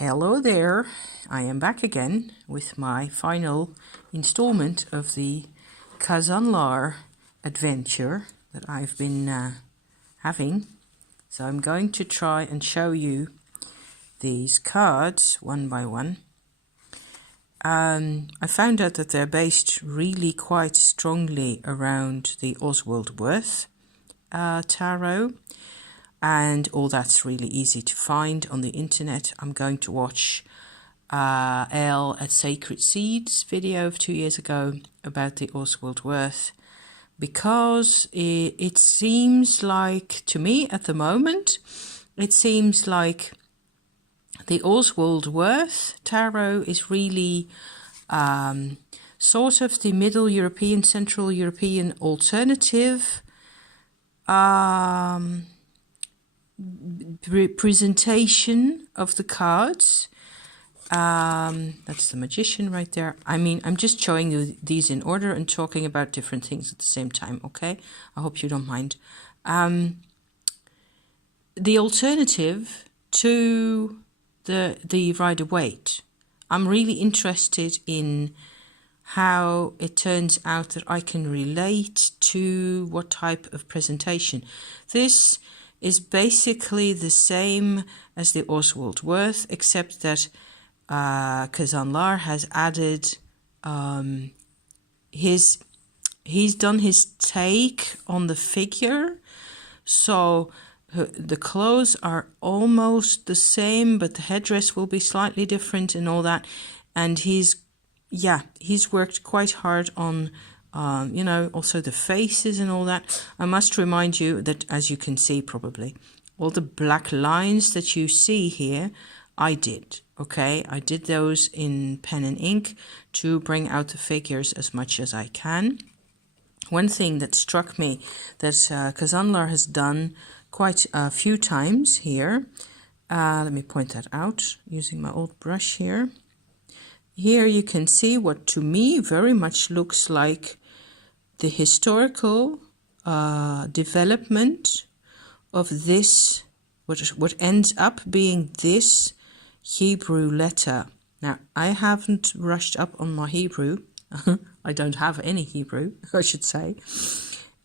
Hello there, I am back again with my final installment of the Kazanlar adventure that I've been having. So I'm going to try and show you these cards one by one. I found out that they're based really quite strongly around the Oswald Wirth tarot. And all that's really easy to find on the internet. I'm going to watch Elle at Sacred Seeds video of 2 years ago about the Oswald Wirth, because it seems like, to me at the moment, it seems like the Oswald Wirth tarot is really sort of the Middle European, Central European alternative representation of the cards. That's the Magician right there. I mean, I'm just showing you these in order and talking about different things at the same time, okay? I hope you don't mind. The alternative to the Rider-Waite. I'm really interested in how it turns out that I can relate to what type of presentation. This is basically the same as the Oswald Wirth, except that Kazanlar has added he's done his take on the figure. So the clothes are almost the same, but the headdress will be slightly different and all that. And he's worked quite hard on also the faces and all that. I must remind you that, as you can see probably, all the black lines that you see here, I did, okay? I did those in pen and ink to bring out the figures as much as I can. One thing that struck me that Kazanlar has done quite a few times here, let me point that out using my old brush here. Here you can see what to me very much looks like the historical development of this, what ends up being this Hebrew letter. Now, I haven't rushed up on my Hebrew. I don't have any Hebrew, I should say. So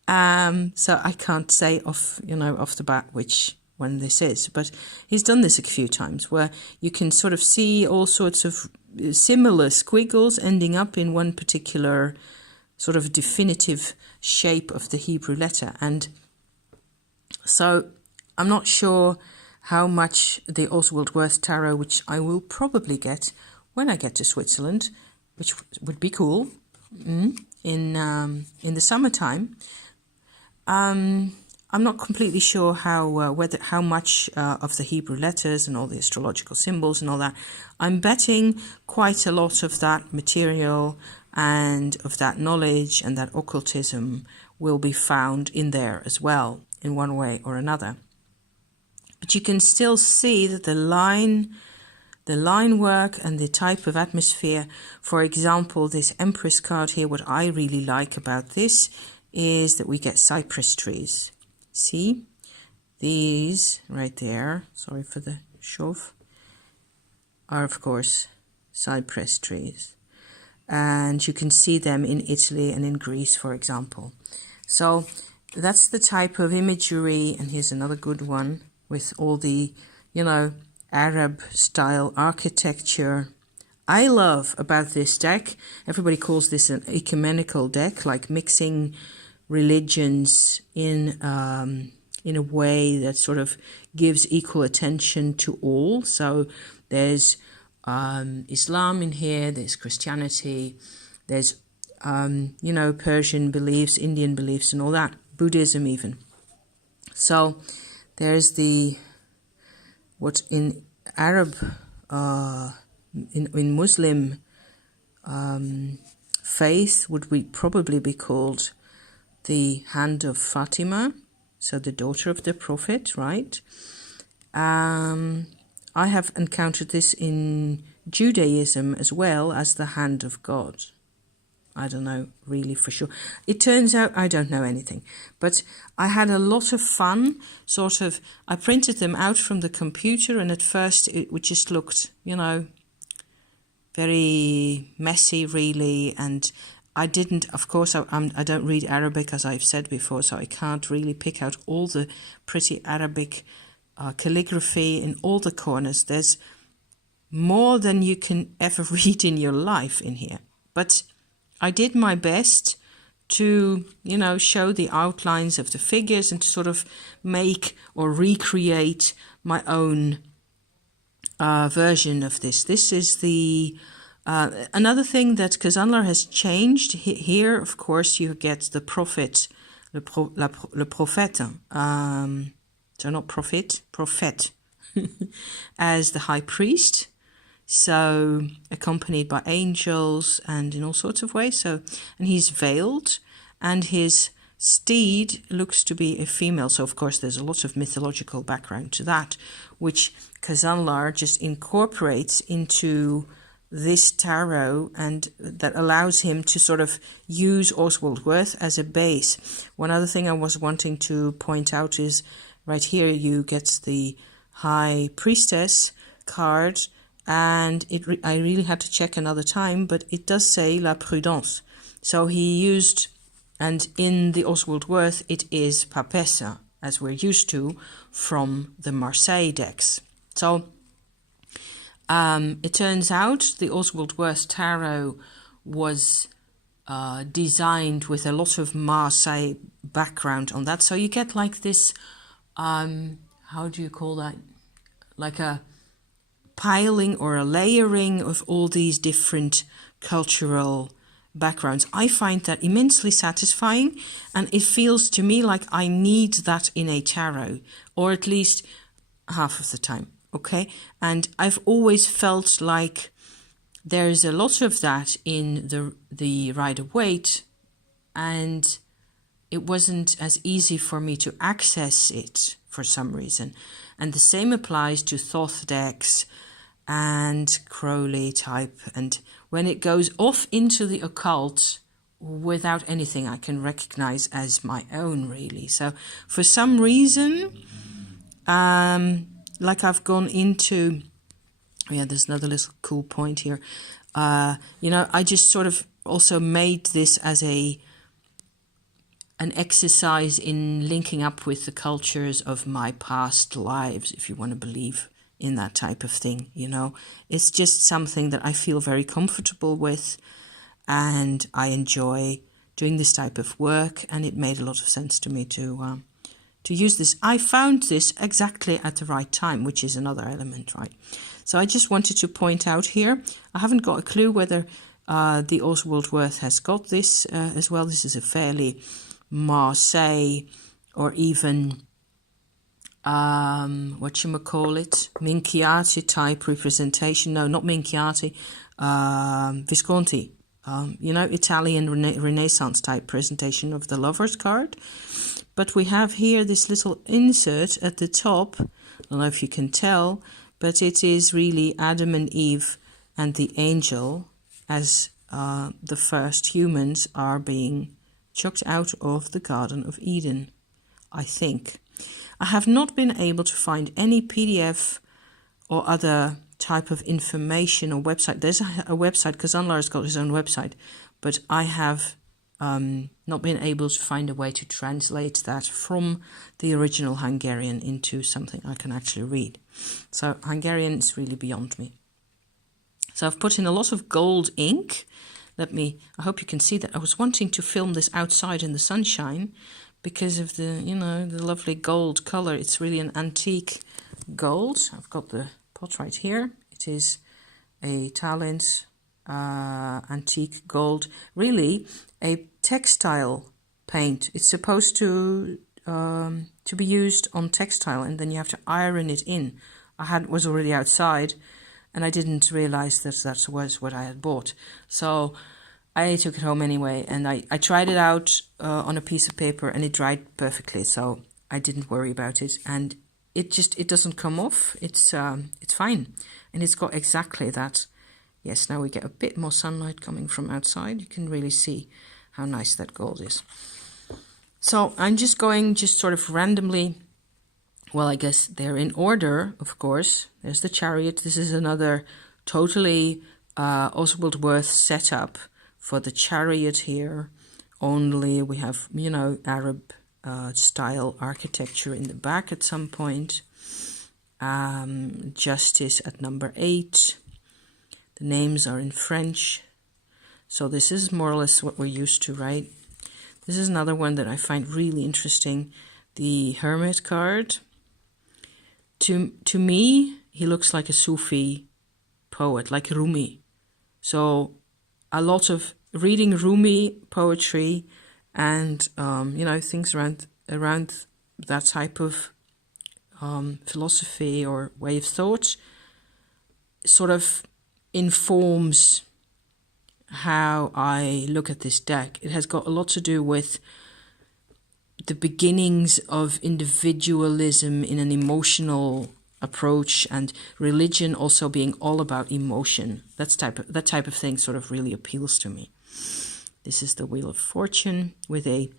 I can't say off the bat which one this is. But he's done this a few times where you can sort of see all sorts of similar squiggles ending up in one particular sort of definitive shape of the Hebrew letter. And so I'm not sure how much the Oswald Wirth tarot, which I will probably get when I get to Switzerland, which would be cool, in the summertime. I'm not completely sure how much of the Hebrew letters and all the astrological symbols and all that. I'm betting quite a lot of that material and of that knowledge and that occultism will be found in there as well, in one way or another. But you can still see that the line work and the type of atmosphere, for example, this Empress card here, what I really like about this is that we get cypress trees. See? These right there, sorry for the shove, are of course cypress trees. And you can see them in Italy and in Greece, for example. So that's the type of imagery. And here's another good one with all the, Arab style architecture. I love about this deck, everybody calls this an ecumenical deck, like mixing religions in a way that sort of gives equal attention to all. So there's Islam in here, there's Christianity, there's Persian beliefs, Indian beliefs and all that, Buddhism even. So there's what in Arab, in Muslim faith would probably be called the hand of Fatima, so the daughter of the Prophet, right? I have encountered this in Judaism as well as the hand of God. I don't know really for sure. It turns out I don't know anything. But I had a lot of fun, sort of. I printed them out from the computer, and at first it just looked, very messy, really. And I didn't, of course, I don't read Arabic, as I've said before, so I can't really pick out all the pretty Arabic calligraphy in all the corners. There's more than you can ever read in your life in here. But I did my best to, show the outlines of the figures and to sort of make or recreate my own version of this. This is the another thing that Kazanlar has changed. Here, of course, you get the prophet, le prophète, so not prophet, prophet, as the high priest. So accompanied by angels and in all sorts of ways. So, and he's veiled, and his steed looks to be a female. So of course there's a lot of mythological background to that, which Kazanlar just incorporates into this tarot, and that allows him to sort of use Oswald Wirth as a base. One other thing I was wanting to point out is right here you get the High Priestess card, and I really had to check another time, but it does say La Prudence. So he used, and in the Oswald Wirth it is Papessa, as we're used to from the Marseille decks. So it turns out the Oswald Wirth tarot was designed with a lot of Marseille background on that. So you get like this, how do you call that? Like a piling or a layering of all these different cultural backgrounds. I find that immensely satisfying, and it feels to me like I need that in a tarot, or at least half of the time. Okay, and I've always felt like there's a lot of that in the Rider-Waite, and it wasn't as easy for me to access it for some reason. And the same applies to Thoth decks and Crowley type. And when it goes off into the occult without anything I can recognize as my own, really. So for some reason, like I've gone into, there's another little cool point here. I just sort of also made this as an exercise in linking up with the cultures of my past lives, if you want to believe in that type of thing. It's just something that I feel very comfortable with, and I enjoy doing this type of work, and it made a lot of sense to me to use this. I found this exactly at the right time, which is another element, right? So I just wanted to point out here, I haven't got a clue whether the Oswald Wirth has got this as well. This is a fairly Marseille, or even Minchiati type representation. No, not Minchiati, Visconti. Italian Renaissance type presentation of the Lover's card. But we have here this little insert at the top. I don't know if you can tell, but it is really Adam and Eve and the angel as the first humans are being chucked out of the Garden of Eden, I think. I have not been able to find any PDF or other type of information or website. There's a website, Kazanlar has got his own website, but I have not been able to find a way to translate that from the original Hungarian into something I can actually read. So Hungarian is really beyond me. So I've put in a lot of gold ink. I hope you can see that. I was wanting to film this outside in the sunshine because of the, the lovely gold color. It's really an antique gold. I've got the pot right here. It is a Talent antique gold, really a textile paint. It's supposed to be used on textile, and then you have to iron it in. Was already outside, and I didn't realize that was what I had bought. So I took it home anyway, and I tried it out on a piece of paper, and it dried perfectly. So I didn't worry about it, and it doesn't come off. It's fine, and it's got exactly that, Yes, now we get a bit more sunlight coming from outside. You can really see how nice that gold is. So I'm just going sort of randomly. Well, I guess they're in order, of course. There's the chariot. This is another totally Oswald Wirth setup for the chariot here. Only we have, you know, Arab style architecture in the back at some point. Justice at number 8. The names are in French. So this is more or less what we're used to, right? This is another one that I find really interesting. The Hermit card. To me, he looks like a Sufi poet, like Rumi. So a lot of reading Rumi poetry and, you know, things around that type of philosophy or way of thought sort of informs how I look at this deck. It has got a lot to do with the beginnings of individualism in an emotional approach, and religion also being all about emotion. That type of thing sort of really appeals to me. This is the Wheel of Fortune with a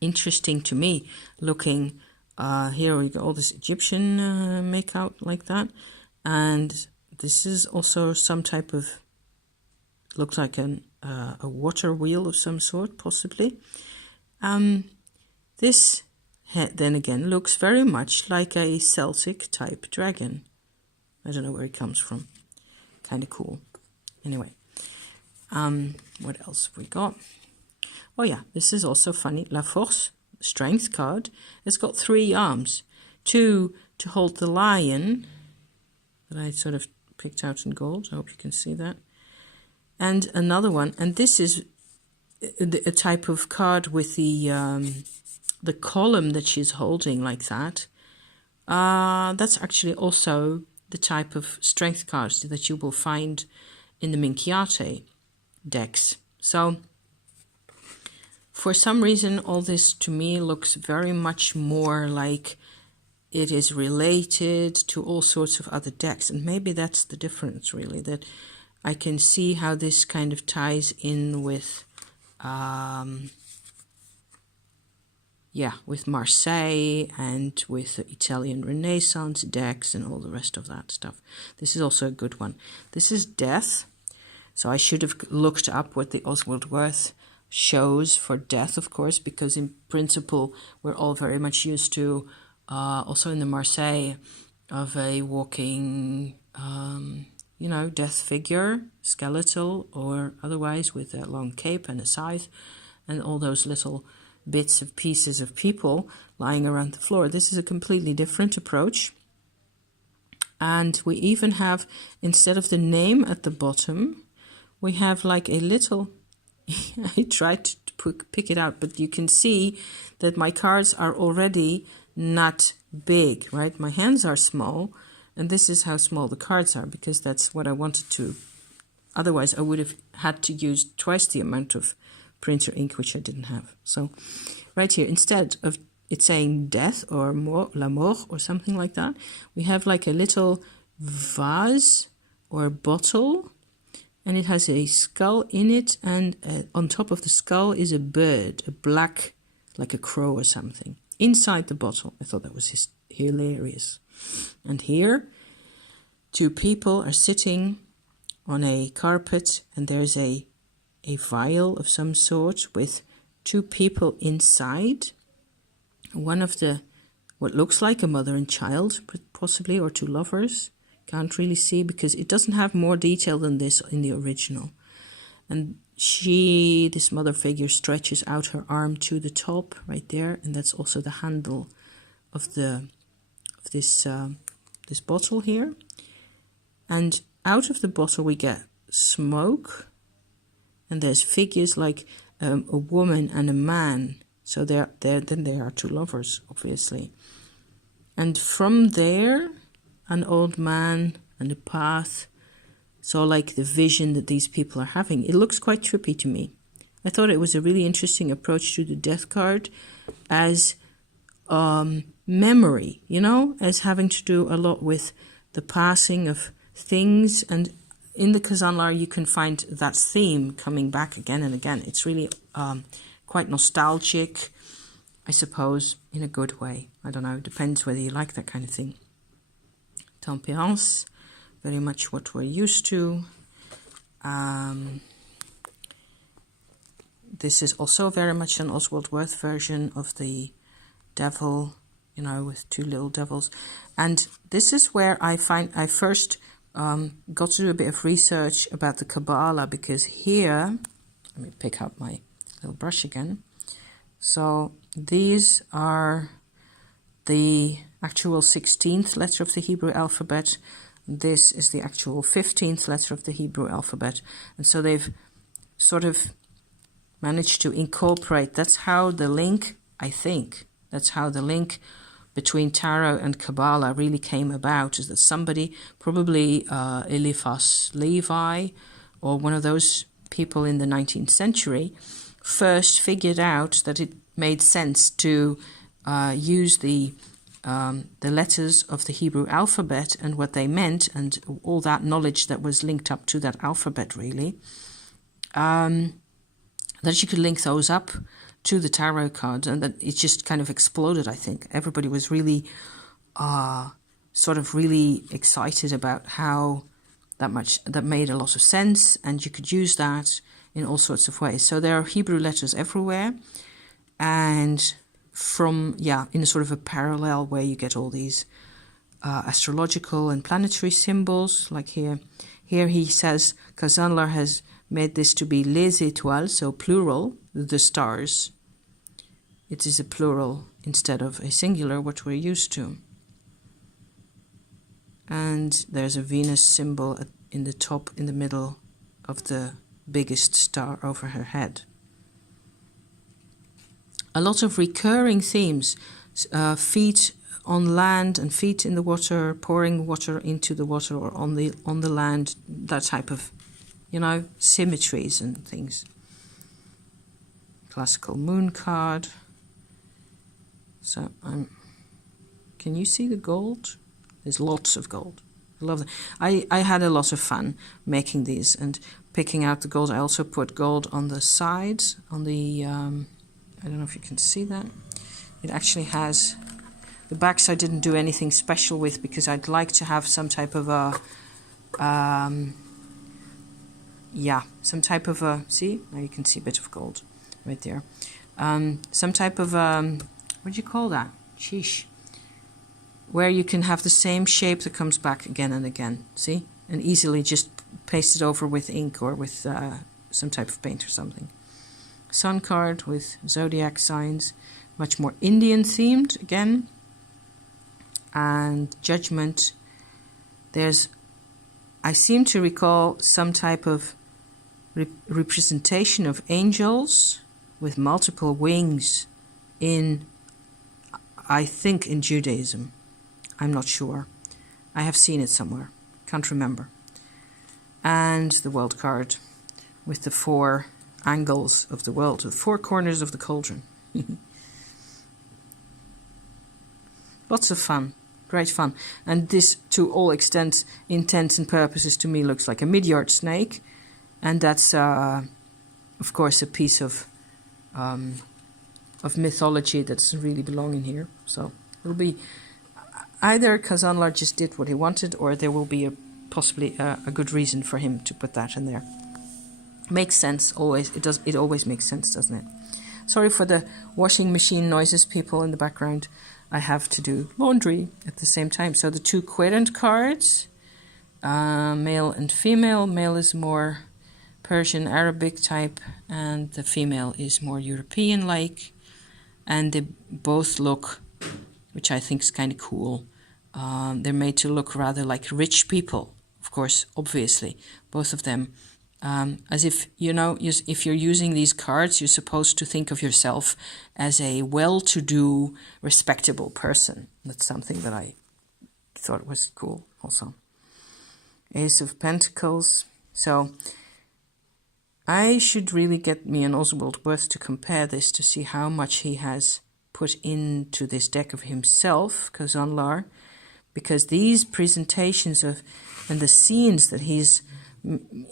interesting, to me, looking, here we go, all this Egyptian make out like that. And this is also some type of, looks like a water wheel of some sort, possibly. This, then again, looks very much like a Celtic type dragon. I don't know where it comes from. Kind of cool. Anyway, what else have we got? Oh yeah, this is also funny. La Force, strength card. It's got 3 arms. 2 to hold the lion, that I sort of picked out in gold. I hope you can see that. And another one, and this is a type of card with the column that she's holding like that. That's actually also the type of strength cards that you will find in the Minchiate decks. So for some reason, all this to me looks very much more like it is related to all sorts of other decks. And maybe that's the difference, really, that I can see how this kind of ties in with with Marseille and with the Italian Renaissance decks and all the rest of that stuff. This is also a good one. This is Death. So I should have looked up what the Oswald Wirth shows for Death, of course, because in principle we're all very much used to, also in the Marseille, of a walking, death figure, skeletal or otherwise, with a long cape and a scythe and all those little bits of pieces of people lying around the floor. This is a completely different approach. And we even have, instead of the name at the bottom, we have like a little, I tried to pick it out, but you can see that my cards are already not big, right? My hands are small, and this is how small the cards are, because that's what I wanted to. Otherwise, I would have had to use twice the amount of printer ink, which I didn't have. So right here, instead of it saying death or la mort or something like that, we have like a little vase or bottle, and it has a skull in it, and on top of the skull is a bird, a black, like a crow or something, inside the bottle. I thought that was hilarious. And here, 2 people are sitting on a carpet, and there's a vial of some sort with 2 people inside. One of what looks like a mother and child, possibly, or 2 lovers. Can't really see because it doesn't have more detail than this in the original. And this mother figure, stretches out her arm to the top right there, and that's also the handle of this bottle here. And out of the bottle we get smoke, and there's figures like a woman and a man. So then they are 2 lovers, obviously. And from there, an old man and a path. So like the vision that these people are having. It looks quite trippy to me. I thought it was a really interesting approach to the death card as memory, as having to do a lot with the passing of things. And in the Kazanlar you can find that theme coming back again and again. It's really quite nostalgic, I suppose, in a good way. I don't know, it depends whether you like that kind of thing. Tempérance, very much what we're used to. This is also very much an Oswald Wirth version of the devil, you know, with two little devils. And this is where I first got to do a bit of research about the Kabbalah, because here, let me pick up my little brush again. So these are the actual 16th letter of the Hebrew alphabet. This is the actual 15th letter of the Hebrew alphabet. And so they've sort of managed to incorporate, that's how the link, I think, that's how the link between Tarot and Kabbalah really came about, is that somebody, probably Eliphas Levi, or one of those people in the 19th century, first figured out that it made sense to use the letters of the Hebrew alphabet and what they meant, and all that knowledge that was linked up to that alphabet, really, that you could link those up to the tarot cards, and that it just kind of exploded, I think. Everybody was really sort of really excited about how that made a lot of sense, and you could use that in all sorts of ways. So there are Hebrew letters everywhere, and from, in a sort of a parallel way, you get all these astrological and planetary symbols, like here. Here he says Kazanlar has made this to be les étoiles, so plural, the stars. It is a plural instead of a singular, what we're used to. And there's a Venus symbol in the top, in the middle of the biggest star over her head. A lot of recurring themes, feet on land and feet in the water, pouring water into the water or on the land, that type of, you know, symmetries and things. Classical moon card. So can you see the gold? There's lots of gold. I love that. I had a lot of fun making these and picking out the gold. I also put gold on the sides, on the, I don't know if you can see that. It actually has, the backs I didn't do anything special with, because I'd like to have some type of a, some type of a, see, now you can see a bit of gold right there. Some type of, what do you call that? Sheesh. Where you can have the same shape that comes back again and again, see? And easily just paste it over with ink or with some type of paint or something. Sun card with zodiac signs, much more Indian themed again. And Judgment. There's, I seem to recall some type of representation of angels with multiple wings in, I think, in Judaism. I'm not sure. I have seen it somewhere. Can't remember. And the world card with the 4 angles of the world, the 4 corners of the cauldron. Lots of fun. Great fun. And this, to all intents and purposes, to me looks like a mid-yard snake. And that's, of course, a piece of mythology that doesn't really belong in here. So it'll be either Kazanlar just did what he wanted, or there will be possibly a good reason for him to put that in there. Makes sense always. It always makes sense, doesn't it? Sorry for the washing machine noises, people in the background. I have to do laundry at the same time. So the 2 querent cards, male and female. Male is more Persian Arabic type, and the female is more European-like. And they both look, which I think is kind of cool, they're made to look rather like rich people, of course, obviously, both of them. As if, you know, if you're using these cards, you're supposed to think of yourself as a well-to-do, respectable person. That's something that I thought was cool also. Ace of Pentacles. So I should really get me an Oswald Wirth to compare this to see how much he has put into this deck of himself, Kazanlar, because these presentations of and the scenes that he's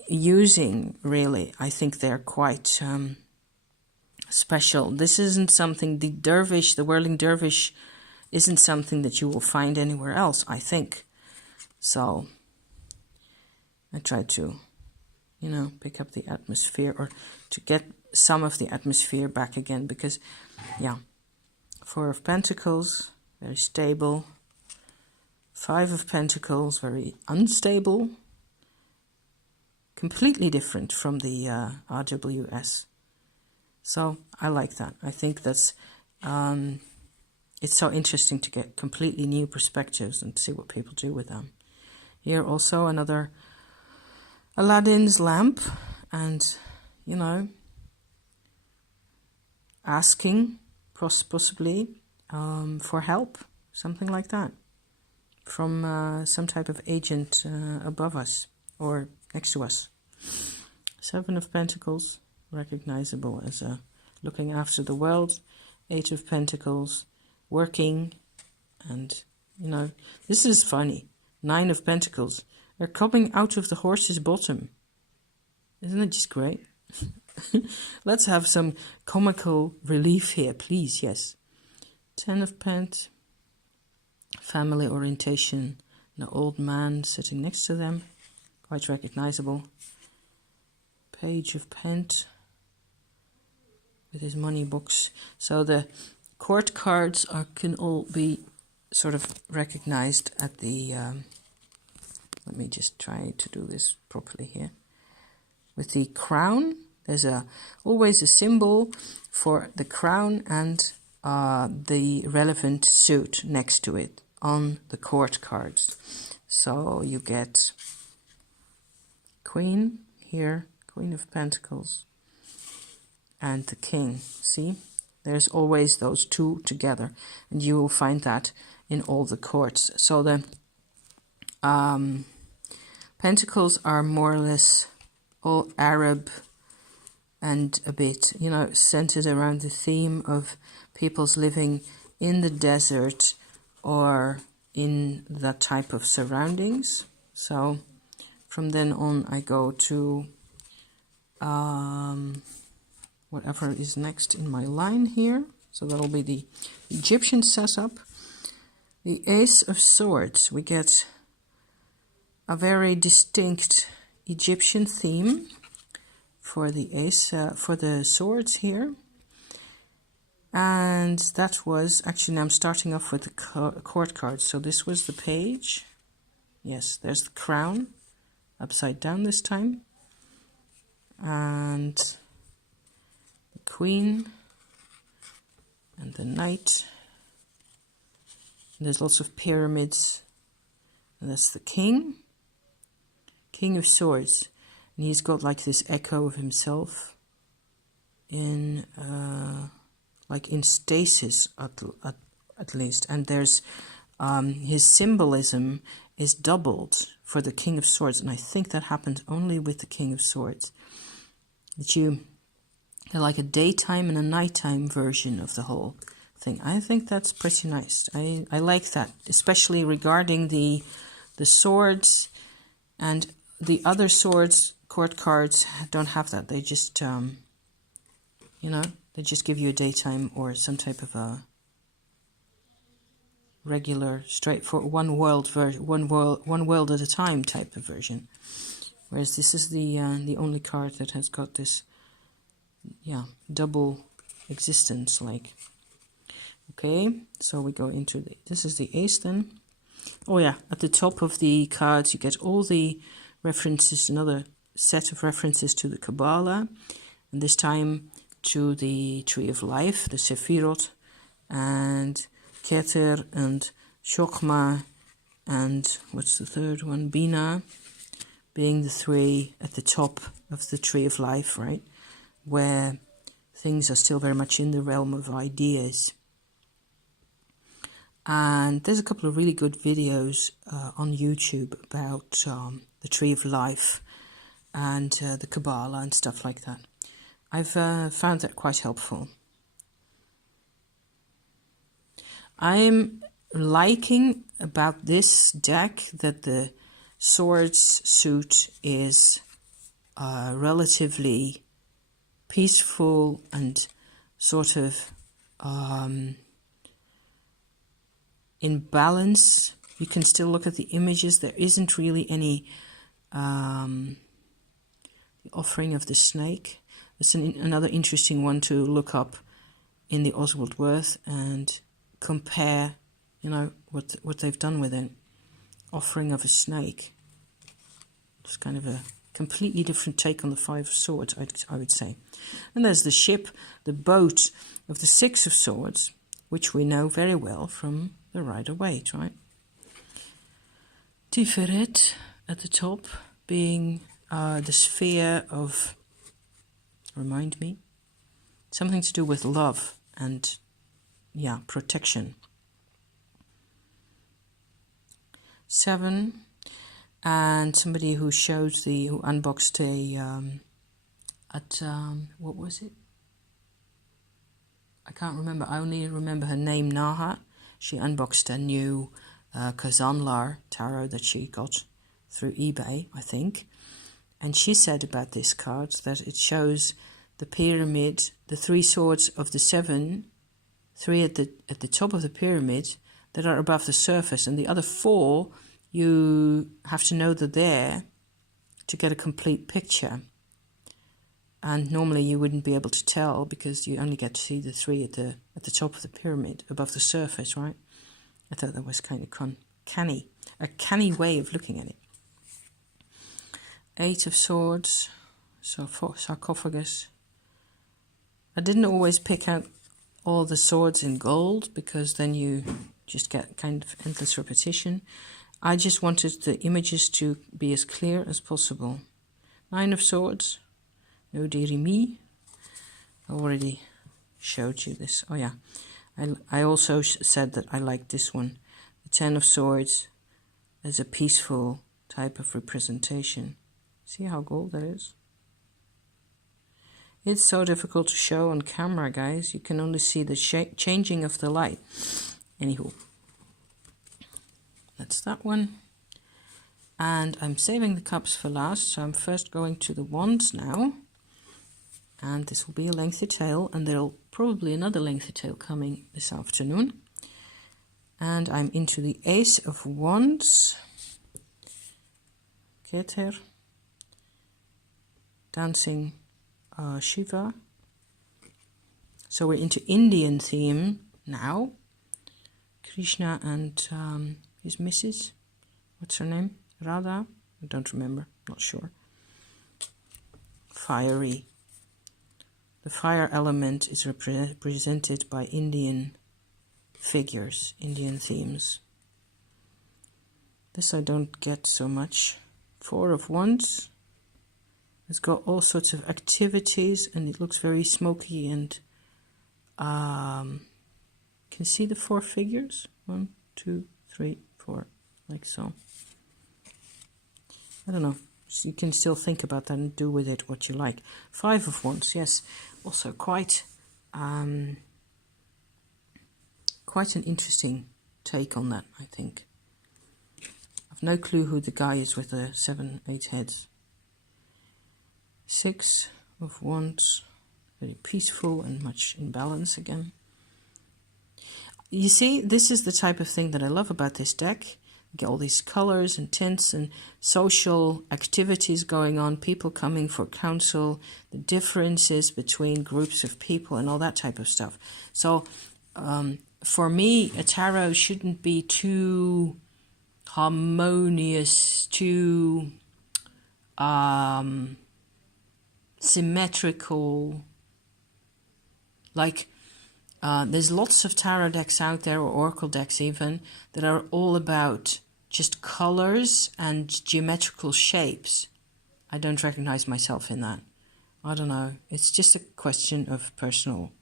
using, really. I think they're quite special. This isn't something, the dervish, the whirling dervish, isn't something that you will find anywhere else, I think. So I try to, pick up the atmosphere, or to get some of the atmosphere back again, because, yeah, Four of Pentacles, very stable. Five of Pentacles, very unstable. Completely different from the RWS. So I like that. I think that's, it's so interesting to get completely new perspectives and see what people do with them. Here also another Aladdin's lamp, and, asking possibly for help, something like that, from some type of agent above us or next to us. Seven of Pentacles, recognizable as looking after the world. Eight of Pentacles, working, and, this is funny. Nine of Pentacles, they're coming out of the horse's bottom. Isn't it just great? Let's have some comical relief here, please, yes. Ten of Pentacles, family orientation, an old man sitting next to them, quite recognizable. Page of Pentacles with his money box. So the court cards can all be sort of recognized at the, let me just try to do this properly here. With the crown, there's always a symbol for the crown and the relevant suit next to it on the court cards. So you get Queen here, Queen of Pentacles, and the King. See, there's always those two together, and you will find that in all the courts. So the Pentacles are more or less all Arab and a bit, centered around the theme of people's living in the desert or in that type of surroundings. So from then on I go to whatever is next in my line here. So that'll be the Egyptian setup. The Ace of Swords, we get a very distinct Egyptian theme for the ace, for the swords here. And that was, actually now I'm starting off with the court cards. So this was the page. Yes, there's the crown, upside down this time. And the Queen and the Knight. And there's lots of pyramids. And that's the King. King of Swords. And he's got like this echo of himself in like in stasis at least. And there's his symbolism is doubled for the King of Swords, and I think that happens only with the King of Swords. That they're like a daytime and a nighttime version of the whole thing. I think that's pretty nice. I like that, especially regarding the swords, and the other swords court cards don't have that. They just they just give you a daytime or some type of a regular straightforward one world at a time type of version. Whereas this is the only card that has got this double existence, like. Okay, so we go into this is the ace then. Oh yeah, at the top of the cards you get all the references, another set of references to the Kabbalah, and this time to the Tree of Life, the Sephirot, and Keter, and Shokma, and what's the third one? Bina, being the three at the top of the Tree of Life, right? Where things are still very much in the realm of ideas. And there's a couple of really good videos on YouTube about the Tree of Life and the Kabbalah and stuff like that. I've found that quite helpful. I'm liking about this deck that the Swords suit is relatively peaceful and sort of in balance. You can still look at the images. There isn't really any the offering of the snake. It's another interesting one to look up in the Oswald Wirth and compare, you know, what they've done with it. Offering of a snake. It's kind of a completely different take on the Five of Swords, I would say. And there's the ship, the boat of the Six of Swords, which we know very well from the Rider-Waite, right? Tiferet at the top being the sphere of, remind me, something to do with love and, yeah, protection. 7, and somebody who unboxed what was it? I can't remember. I only remember her name, Naha. She unboxed a new Kazanlar tarot that she got through eBay, I think. And she said about this card that it shows the pyramid, the 3 swords of the 7, 3 at the top of the pyramid that are above the surface, and the other 4 you have to know they're there to get a complete picture. And normally you wouldn't be able to tell because you only get to see the 3 at the top of the pyramid above the surface, right? I thought that was kind of canny, a canny way of looking at it. 8 of Swords, so sarcophagus. I didn't always pick out all the swords in gold because then you just get kind of endless repetition. I just wanted the images to be as clear as possible. 9 of Swords, no dirimi. I already showed you this. Oh yeah, I also said that I liked this one. The 10 of Swords as a peaceful type of representation. See how gold that is? It's so difficult to show on camera, guys. You can only see the changing of the light. Anywho, that's that one. And I'm saving the cups for last, so I'm first going to the wands now. And this will be a lengthy tail, and there'll probably another lengthy tail coming this afternoon. And I'm into the Ace of Wands. Keter. Dancing Shiva. So we're into Indian theme now. Krishna and his missus. What's her name? Radha? I don't remember. Not sure. Fiery. The fire element is represented by Indian figures, Indian themes. This I don't get so much. 4 of Wands. It's got all sorts of activities and it looks very smoky and can see the 4 figures. 1, 2, 3, 4, like so. I don't know. So you can still think about that and do with it what you like. 5 of Wands, yes. Also quite an interesting take on that, I think. I've no clue who the guy is with the 7, 8 heads. 6 of Wands, very peaceful and much in balance again. You see, this is the type of thing that I love about this deck. You get all these colors and tints and social activities going on, people coming for counsel, the differences between groups of people and all that type of stuff. So for me, a tarot shouldn't be too harmonious, too symmetrical. Like there's lots of tarot decks out there, or oracle decks even, that are all about just colors and geometrical shapes. I don't recognize myself in that. I don't know. It's just a question of personal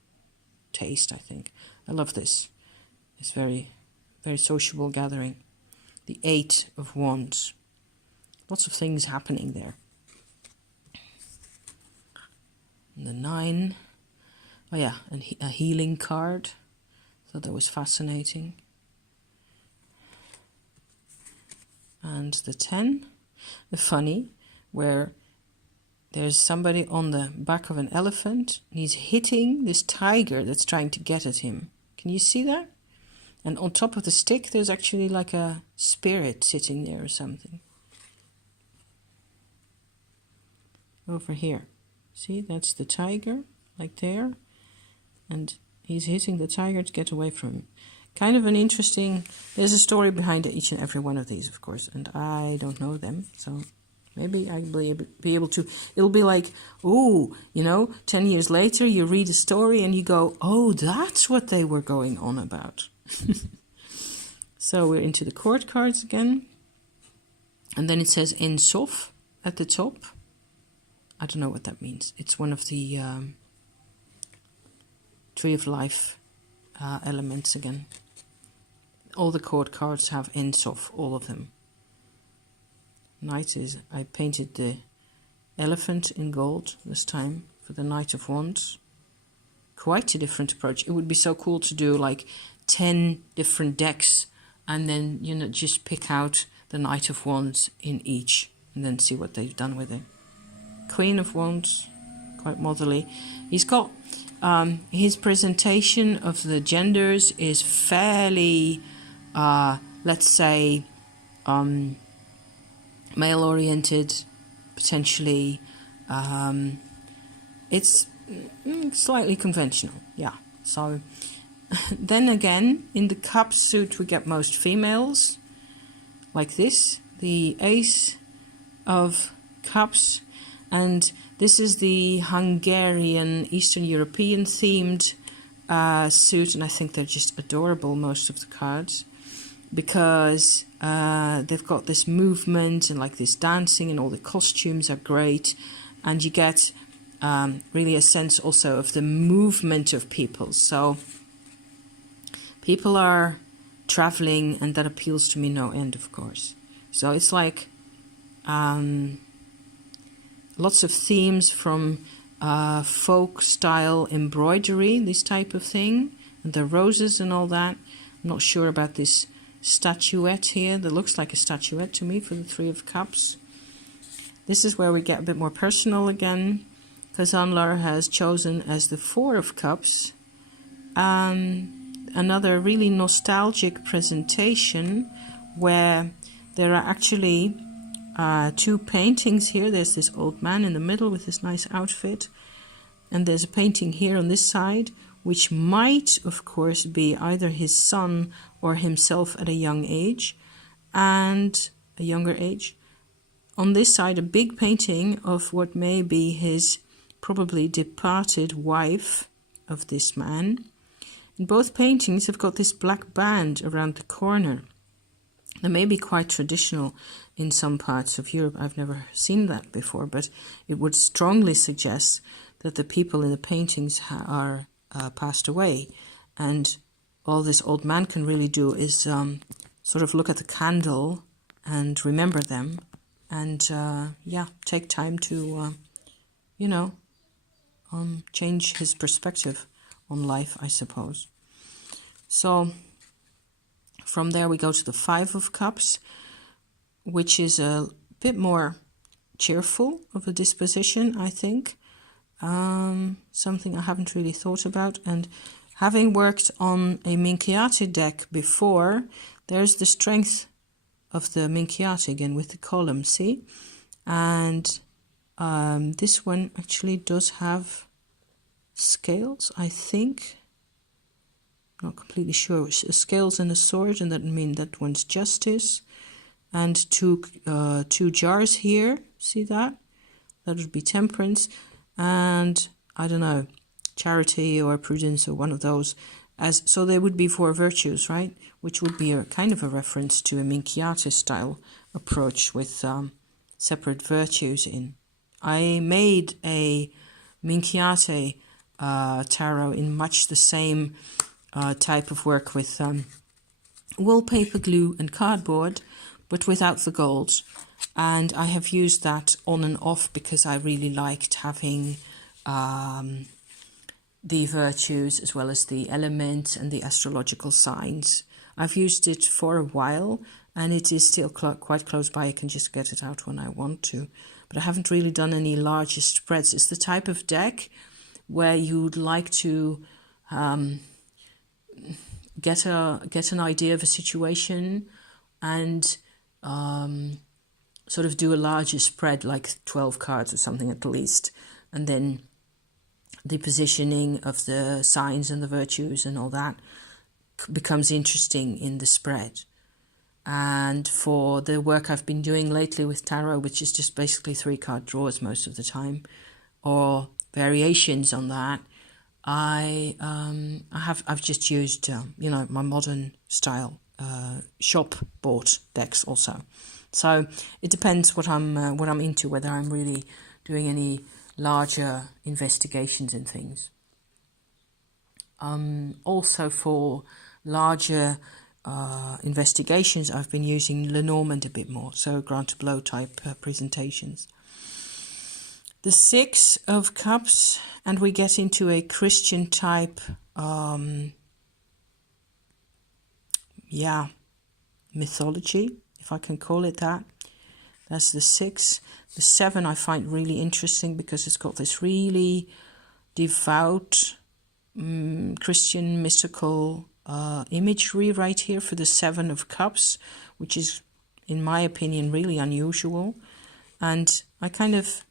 taste, I think. I love this. It's very, very sociable gathering. The 8 of Wands. Lots of things happening there. And the 9. Oh yeah, a healing card. Thought that was fascinating. and the 10. The funny, where there's somebody on the back of an elephant, and he's hitting this tiger that's trying to get at him. Can you see that? And on top of the stick, there's actually like a spirit sitting there or something. Over here. See, that's the tiger, like there. And he's hitting the tiger to get away from him. Kind of an interesting... There's a story behind each and every one of these, of course. And I don't know them, so maybe I'll be able to... It'll be like, oh, 10 years later, you read a story and you go, oh, that's what they were going on about. So we're into the court cards again. And then it says En Sof at the top. I don't know what that means. It's one of the Tree of Life elements again. All the court cards have En Sof, all of them. Knight is, I painted the elephant in gold this time for the Knight of Wands. Quite a different approach. It would be so cool to do like 10 different decks and then, just pick out the Knight of Wands in each and then see what they've done with it. Queen of Wands, quite motherly. He's got his presentation of the genders is fairly, let's say, male-oriented, potentially. It's slightly conventional, yeah. So then again, in the cup suit, we get most females, like this, the Ace of Cups. And this is the Hungarian, Eastern European themed suit, and I think they're just adorable, most of the cards, because they've got this movement and like this dancing, and all the costumes are great, and you get really a sense also of the movement of people. So people are traveling, and that appeals to me no end, of course. So it's like... lots of themes from folk style embroidery, this type of thing, and the roses and all that. I'm not sure about this statuette here. That looks like a statuette to me for the Three of Cups. This is where we get a bit more personal again. Kazanlar has chosen as the Four of Cups. Another really nostalgic presentation where there are actually... two paintings here. There's this old man in the middle with this nice outfit, and there's a painting here on this side which might of course be either his son or himself at a young age and a younger age. On this side, a big painting of what may be his probably departed wife of this man. And both paintings have got this black band around the corner. They may be quite traditional in some parts of Europe. I've never seen that before, but it would strongly suggest that the people in the paintings are passed away. And all this old man can really do is sort of look at the candle and remember them, and take time to, change his perspective on life, I suppose. So from there we go to the Five of Cups, which is a bit more cheerful of a disposition, I think. Something I haven't really thought about. And having worked on a Minchiati deck before, there's the strength of the Minchiati again with the column, see? And this one actually does have scales, I think. Not completely sure. Scales and a sword, and that means that one's justice. And two jars here. See that? That would be temperance. And I don't know, charity or prudence or one of those. So they would be four virtues, right? Which would be a kind of a reference to a Minchiati style approach with separate virtues in. I made a Minchiati tarot in much the same type of work with wallpaper, glue and cardboard, but without the gold. And I have used that on and off because I really liked having the virtues as well as the elements and the astrological signs. I've used it for a while, and it is still quite close by. I can just get it out when I want to, but I haven't really done any larger spreads. It's the type of deck where you'd like to get an idea of a situation and sort of do a larger spread, like 12 cards or something at least, and then the positioning of the signs and the virtues and all that becomes interesting in the spread. And for the work I've been doing lately with tarot, which is just basically 3-card draws most of the time, or variations on that, I've just used my modern style shop bought decks also. So it depends what I'm into, whether I'm really doing any larger investigations and things. Also for larger investigations, I've been using Lenormand a bit more, so Grant Blow type presentations. The 6 of Cups, and we get into a Christian type, mythology, if I can call it that. That's the 6. The 7 I find really interesting because it's got this really devout Christian mystical imagery right here for the 7 of Cups, which is, in my opinion, really unusual. And I kind of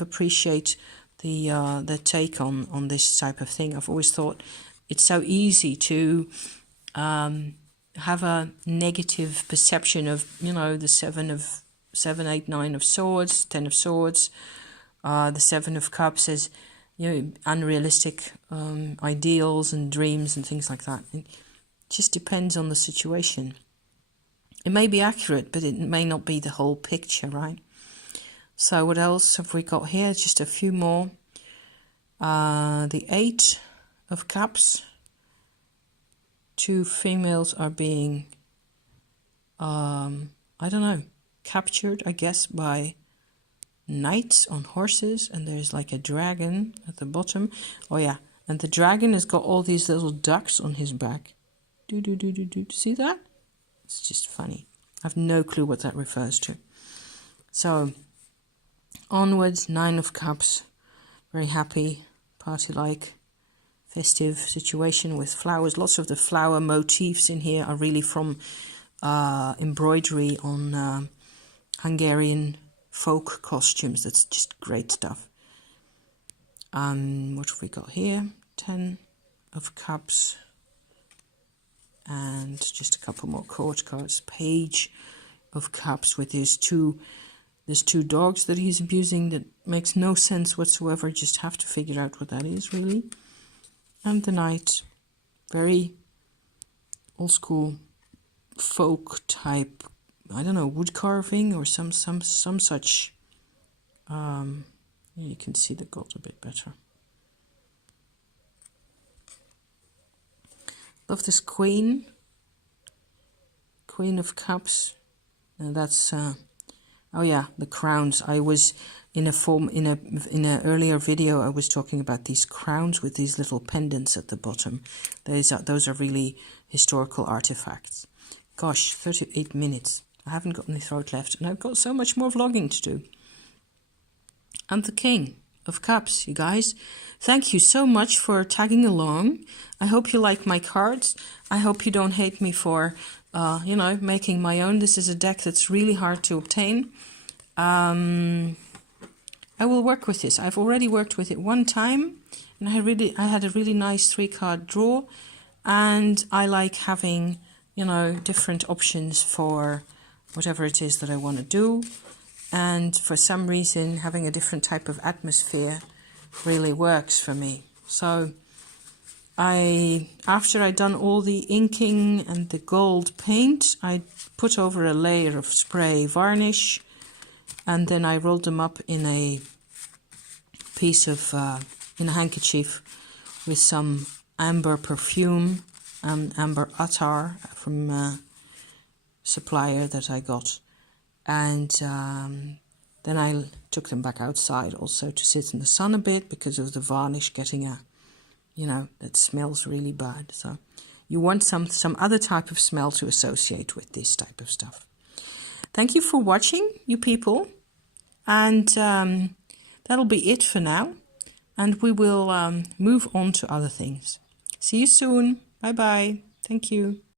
appreciate the take on this type of thing. I've always thought it's so easy to have a negative perception of, the 7, 8, 9 of Swords, 10 of Swords, the 7 of Cups as, unrealistic ideals and dreams and things like that. It just depends on the situation. It may be accurate, but it may not be the whole picture, right? So what else have we got here? Just a few more. The 8 of Cups. 2 females are being, captured, I guess, by knights on horses, and there's like a dragon at the bottom. Oh yeah, and the dragon has got all these little ducks on his back. See that? It's just funny. I have no clue what that refers to. So onwards, 9 of Cups, very happy, party-like, festive situation with flowers. Lots of the flower motifs in here are really from embroidery on Hungarian folk costumes. That's just great stuff. What have we got here? 10 of Cups, and just a couple more court cards. Page of Cups with these two dogs that he's abusing that makes no sense whatsoever. Just have to figure out what that is, really. And the Knight, very old school folk type, I don't know, wood carving or some such. You can see the gold a bit better. Love this Queen of Cups. And that's the crowns. I was in a earlier video I was talking about these crowns with these little pendants at the bottom. Those are really historical artifacts. Gosh, 38 minutes. I haven't got any throat left, and I've got so much more vlogging to do. And the King of Cups, you guys. Thank you so much for tagging along. I hope you like my cards. I hope you don't hate me for, making my own. This is a deck that's really hard to obtain. I will work with this. I've already worked with it one time, and I had a really nice 3-card draw, and I like having, different options for whatever it is that I want to do. And for some reason, having a different type of atmosphere really works for me. So after I'd done all the inking and the gold paint, I put over a layer of spray varnish, and then I rolled them up in a piece of, in a handkerchief with some amber perfume, amber attar from a supplier that I got. And then I took them back outside also to sit in the sun a bit because of the varnish getting that smells really bad. So You want some other type of smell to associate with this type of stuff. Thank you for watching, you people. And that'll be it for now. And we will move on to other things. See you soon. Bye bye. Thank you.